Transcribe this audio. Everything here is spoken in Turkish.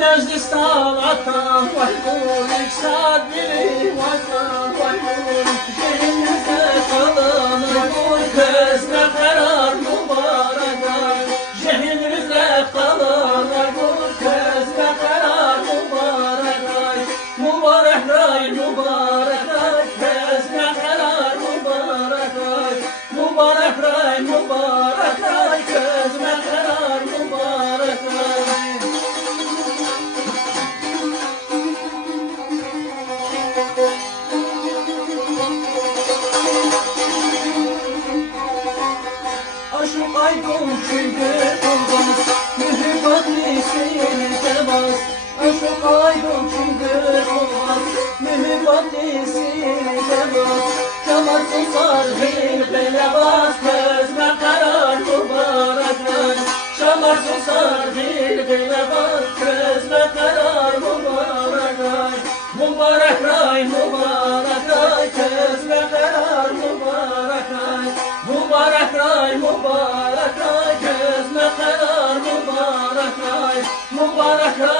gözlü salata, vay burik sabiri, vay burik şehrimizde kalan, bu közde karar mübarek ay. Şehrimizde kalan, bu közde karar mübarek ay. Mübarek ay, mübarek ay, közde karar mübarek ay. Mübarek ay, mübarek ay, közde karar mübarek ay. Aşık aydın çünkü olmaz, mühibbatlisiyle tebas. Aşık aydın çünkü olmaz, mühibbatlisiyle tebas. Kemal susar bir lebas, gözme karar mübarek ay. Kemal susar bir lebas, gözme karar mübarek ay. Mübarek ay, mübarek ay, gözme karar mübarek ay. Mübarek ay, mübarek ay, gözme karar mübarek ay. Mübarek ay.